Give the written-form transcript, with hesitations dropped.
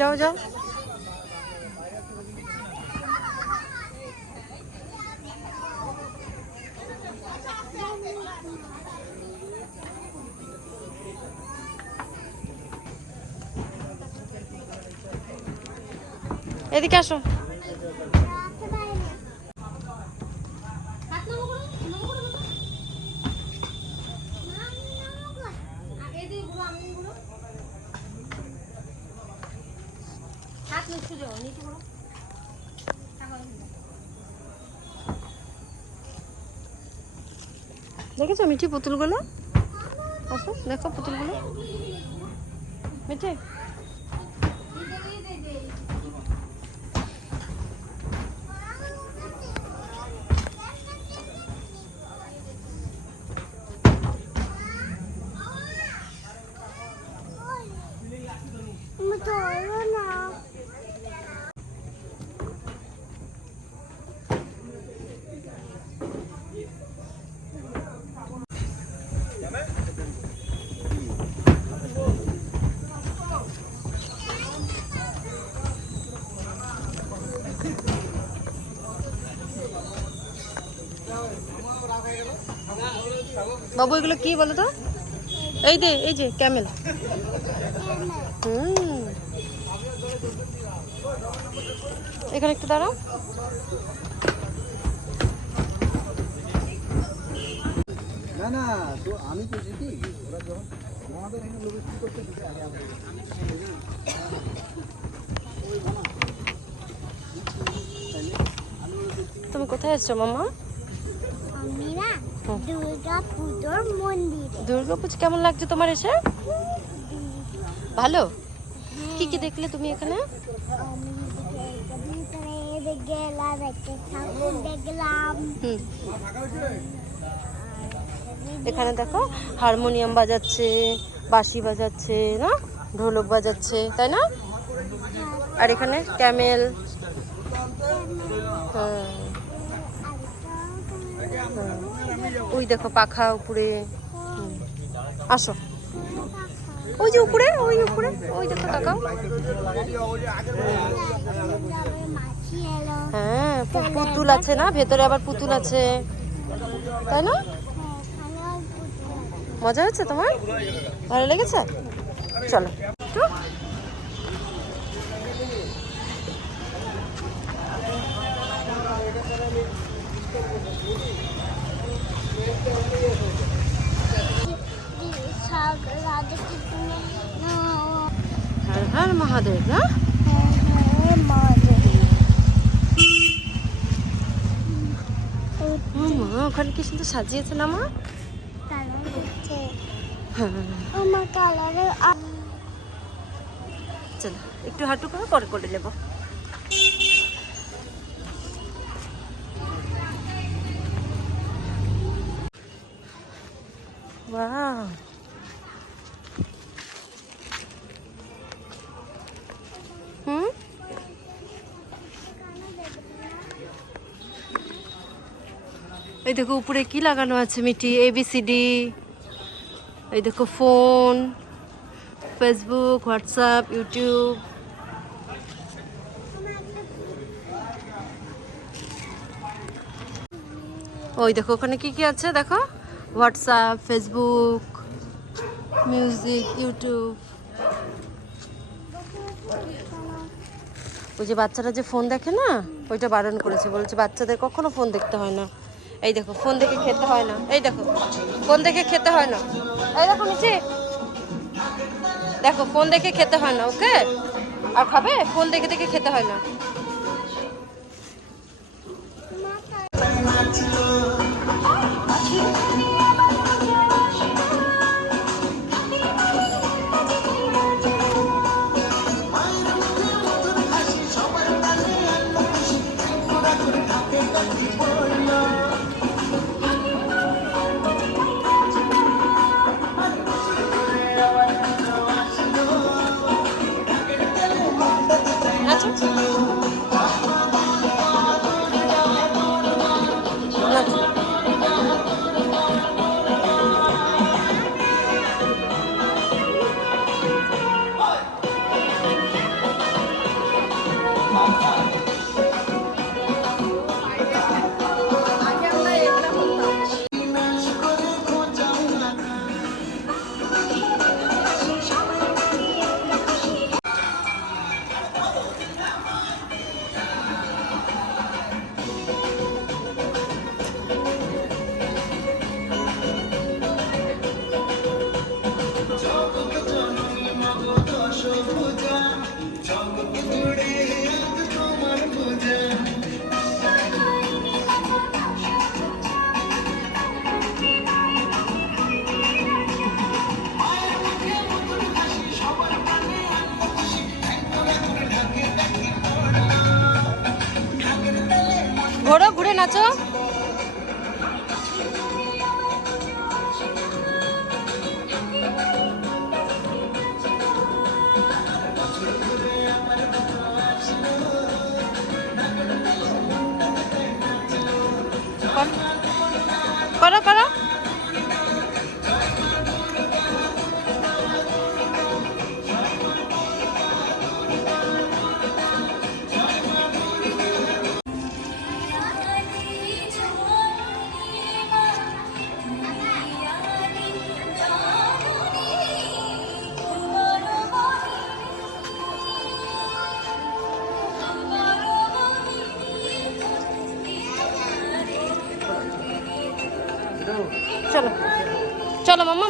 যাও যাও। এদিকে আসো। দেখেছো মিঠি পুতুলগুলো? আসো দেখো পুতুলগুলো মিঠি। বাবু এগুলো কি বলো তো? এই যে ক্যামেল। এখানে একটু দাঁড়াও। না না তো আমি তো জিতি ওরা যখন আমাদের এখানে লোক কি করতে দিতে আগে তুমি কোথায় এসছো মামা? আমি না দুর্গা পূজার মন্দিরে। দুর্গা পুজো কেমন লাগছে তোমার এসে? ভালো। কি কি দেখলে তুমি এখানে? এখানে দেখো হারমোনিয়াম বাজাচ্ছে, বাঁশি বাজাচ্ছে না, ঢোলক বাজাচ্ছে, তাই না? আর এখানে ক্যামেল। ওই দেখো পাখা উপরে। আসো ওই যে উপরে, ওই উপরে, ওই দেখো তাকাও। হ্যাঁ পুতুল আছে না, ভেতরে আবার পুতুল আছে, তাই না? মজা হচ্ছে তোমার? ভালো লেগেছে? চলো একটু। হর হর মহাদেব না? ওখানে কি সুন্দর সাজিয়েছে না মা? চলো একটু হাঁটু করে পরে করে নেবো। Wow. এই দেখো উপরে কি লাগানো আছে মিঠি, ABCD। এই দেখো ফোন, ফেসবুক, হোয়াটসঅ্যাপ, ইউটিউব। ওই দেখো ওখানে কি কি আছে দেখো, হোয়াটসঅ্যাপ, ফেসবুক, মিউজিক, ইউটিউব। ওই যে বাচ্চারা যে ফোন দেখে না, ওইটা বারণ করেছে, বলছে বাচ্চাদের কখনো ফোন দেখতে হয় না। এই দেখো ফোন দেখে খেতে হয় না, এই দেখো ফোন দেখে খেতে হয় না, এই দেখো নিচে দেখো ফোন দেখে খেতে হয় না, ওকে? আর খাবে? ফোন দেখে দেখে খেতে হয় না। ঘোরো, ঘুরে নাচো। করো করো। চলো চলো মাম্মা।